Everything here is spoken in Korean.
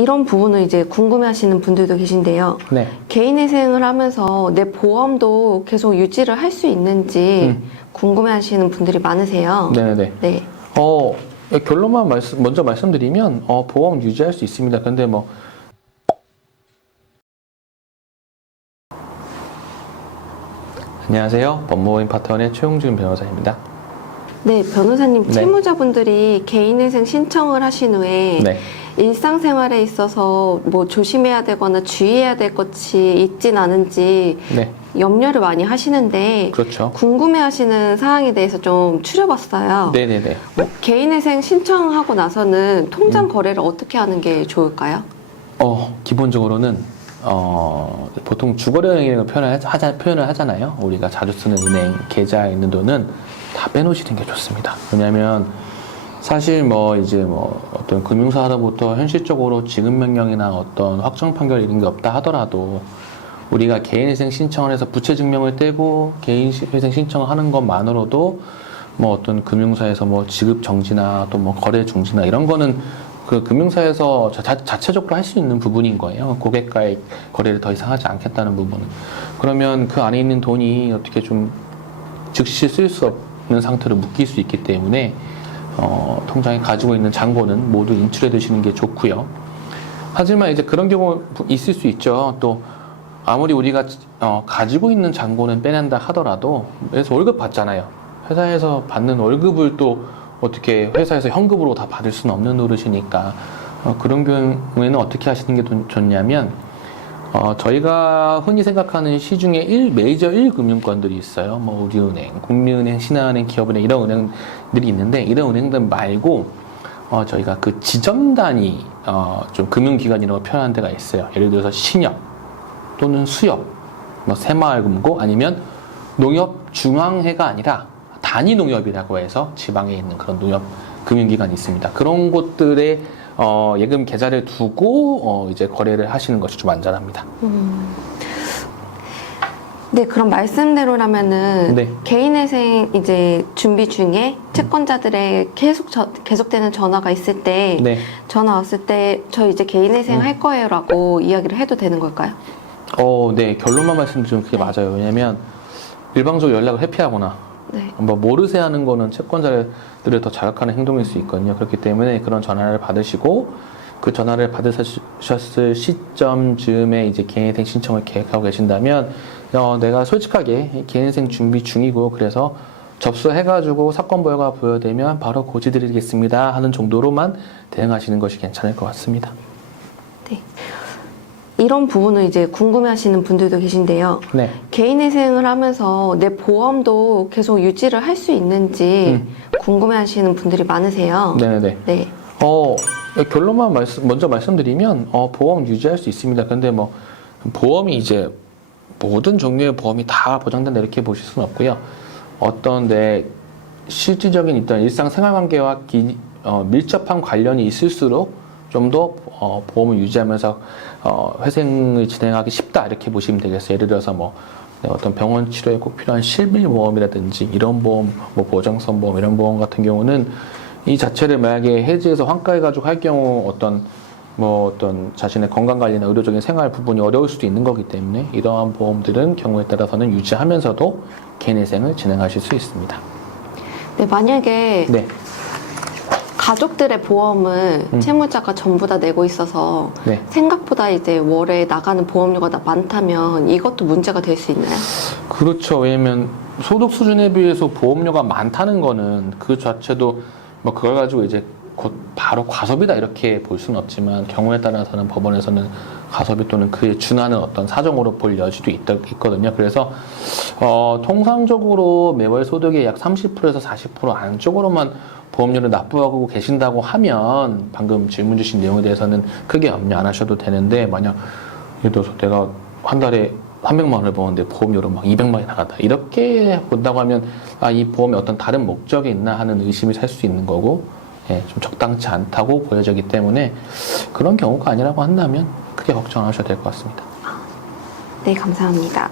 이런 부분을 이제 궁금해하시는 분들도 계신데요. 네. 개인회생을 하면서 내 보험도 계속 유지를 할 수 있는지 음. 궁금해하시는 분들이 많으세요. 네네네. 네. 어, 결론만 말씀, 먼저 말씀드리면, 어, 보험 유지할 수 있습니다. 근데 뭐, 안녕하세요. 법무법인 파트원의 최용준 변호사입니다. 네, 변호사님, 네. 채무자분들이 개인회생 신청을 하신 후에 네. 일상생활에 있어서 뭐 조심해야 되거나 주의해야 될 것이 있진 않은지 네. 염려를 많이 하시는데 그렇죠. 궁금해하시는 사항에 대해서 좀 추려봤어요. 네네네. 개인회생 신청하고 나서는 통장 음. 거래를 어떻게 하는 게 좋을까요? 어, 기본적으로는, 어, 보통 주거래 은행을 표현을, 하자, 표현을 하잖아요. 우리가 자주 쓰는 은행, 계좌에 있는 돈은 다 빼놓으시는 게 좋습니다. 왜냐면, 사실 뭐 이제 뭐 어떤 금융사로부터 현실적으로 지급 명령이나 어떤 확정 판결 이런 게 없다 하더라도 우리가 개인회생 신청을 해서 부채 증명을 떼고 개인회생 신청을 하는 것만으로도 뭐 어떤 금융사에서 뭐 지급 정지나 또 뭐 거래 중지나 이런 거는 그 금융사에서 자, 자체적으로 할 수 있는 부분인 거예요. 고객과의 거래를 더 이상 하지 않겠다는 부분은. 그러면 그 안에 있는 돈이 어떻게 좀 즉시 쓸 수 없는 상태로 묶일 수 있기 때문에 어, 통장에 가지고 있는 잔고는 모두 인출해 두시는 게 좋고요. 하지만 이제 그런 경우 있을 수 있죠. 또 아무리 우리가 어, 가지고 있는 잔고는 빼낸다 하더라도 그래서 월급 받잖아요. 회사에서 받는 월급을 또 어떻게 회사에서 현금으로 다 받을 수는 없는 노릇이니까 어, 그런 경우에는 어떻게 하시는 게 도- 좋냐면 어, 저희가 흔히 생각하는 시 중에 일 메이저 1 금융권들이 있어요. 뭐 우리은행, 국민은행, 신한은행, 기업은행 이런 은행들이 있는데 이런 은행들 말고 어, 저희가 그 지점 단위 어, 좀 금융기관이라고 표현하는 데가 있어요. 예를 들어서 신협 또는 수협, 뭐 새마을금고 아니면 농협중앙회가 아니라 단위 농협이라고 해서 지방에 있는 그런 농협 금융기관이 있습니다. 그런 곳들에 어, 예금 계좌를 두고 어, 이제 거래를 하시는 것이 좀 안전합니다. 네, 그럼 말씀대로라면은 네. 개인회생 이제 준비 중에 채권자들의 계속 저- 계속되는 전화가 있을 때 네. 전화 왔을 때 저 이제 개인회생 음. 할 거예요라고 이야기를 해도 되는 걸까요? 어, 네. 결론만 말씀드리면 그게 맞아요. 왜냐면 일방적으로 연락을 회피하거나 네. 뭐 모르세 하는 거는 채권자들을 더 자극하는 행동일 수 있거든요. 그렇기 때문에 그런 전화를 받으시고 그 전화를 받으셨을 시점 즈음에 이제 개인회생 신청을 계획하고 계신다면 어, 내가 솔직하게 개인회생 준비 중이고 그래서 접수해가지고 사건 벌가 부여되면 바로 고지드리겠습니다 하는 정도로만 대응하시는 것이 괜찮을 것 같습니다. 네. 이런 부분을 이제 궁금해하시는 분들도 계신데요. 네. 개인회생을 하면서 내 보험도 계속 유지를 할 수 있는지 궁금해하시는 분들이 많으세요. 네네네. 네. 어, 결론만 말씀, 먼저 말씀드리면, 어, 보험 유지할 수 있습니다. 근데 뭐, 보험이 이제 모든 종류의 보험이 다 보장된다 이렇게 보실 수는 없고요. 어떤 내 실질적인 일단 일상 생활 관계와 기- 어, 밀접한 관련이 있을수록 좀더 어, 보험을 유지하면서 어, 회생을 진행하기 쉽다 이렇게 보시면 되겠어요. 예를 들어서 뭐 네, 어떤 병원 치료에 꼭 필요한 실비 보험이라든지 이런 보험, 뭐 보장성 보험 이런 보험 같은 경우는 이 자체를 만약에 해지해서 환가해가지고 할 경우 어떤 뭐 어떤 자신의 건강 관리나 의료적인 생활 부분이 어려울 수도 있는 거기 때문에 이러한 보험들은 경우에 따라서는 유지하면서도 개인회생을 진행하실 수 있습니다. 네, 만약에 네, 가족들의 보험을 음. 채무자가 전부 다 내고 있어서 네. 생각보다 이제 월에 나가는 보험료가 나- 많다면 이것도 문제가 될 수 있나요? 그렇죠. 왜냐면 소득 수준에 비해서 보험료가 많다는 거는 그 자체도 뭐 그걸 가지고 이제 곧 바로 과소비다 이렇게 볼 수는 없지만 경우에 따라서는 법원에서는 과소비 또는 그에 준하는 어떤 사정으로 볼 여지도 있다, 있거든요. 그래서 어, 통상적으로 매월 소득의 약 30%에서 40% 안쪽으로만 보험료를 납부하고 계신다고 하면 방금 질문 주신 내용에 대해서는 크게 염려 안 하셔도 되는데 만약 예를 들어서 내가 한 달에 300만 원을 버는데 보험료로 막 200만 원이 나간다. 이렇게 본다고 하면 아, 이 보험에 어떤 다른 목적이 있나 하는 의심이 살 수 있는 거고 예, 좀 적당치 않다고 보여지기 때문에 그런 경우가 아니라고 한다면 크게 걱정 안 하셔도 될 것 같습니다. 네, 감사합니다.